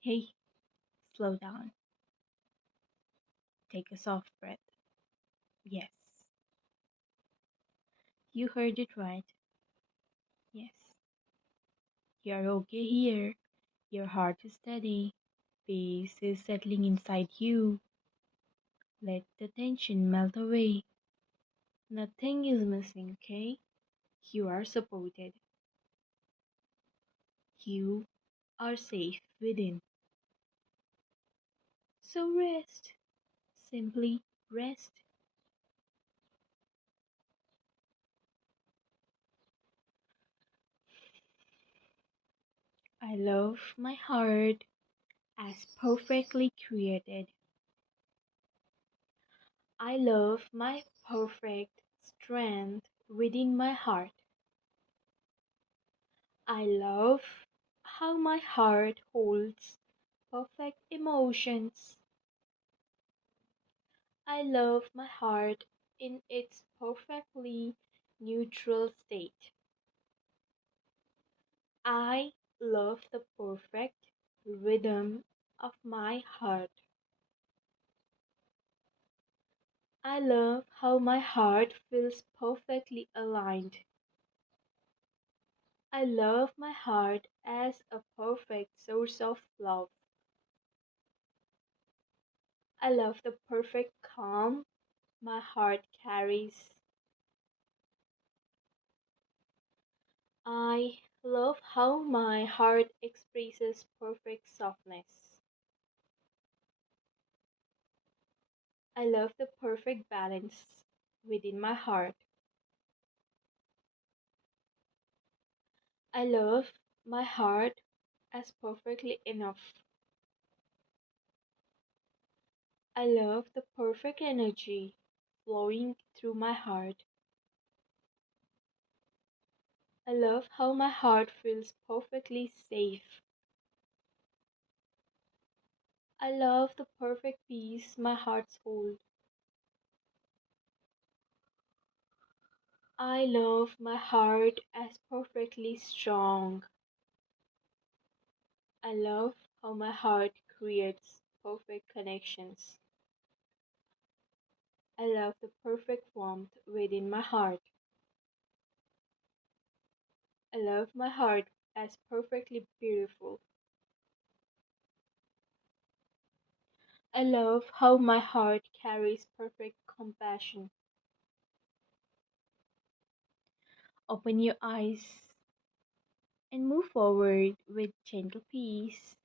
Hey, slow down. Take a soft breath. Yes, you heard it right. Yes, you're okay here. Your heart is steady. Peace is settling inside you. Let the tension melt away. Nothing is missing, okay? You are supported. You are safe within. So rest. Simply rest. I love my heart as perfectly created. I love my perfect strength within my heart. I love how my heart holds perfect emotions. I love my heart in its perfectly neutral state. I love the perfect rhythm of my heart. I love how my heart feels perfectly aligned. I love my heart as a perfect source of love. I love the perfect calm my heart carries. I love how my heart expresses perfect softness. I love the perfect balance within my heart. I love my heart as perfectly enough. I love the perfect energy flowing through my heart. I love how my heart feels perfectly safe. I love the perfect peace my heart holds. I love my heart as perfectly strong. I love how my heart creates perfect connections. I love the perfect warmth within my heart. I love my heart as perfectly beautiful. I love how my heart carries perfect compassion. Open your eyes and move forward with gentle peace.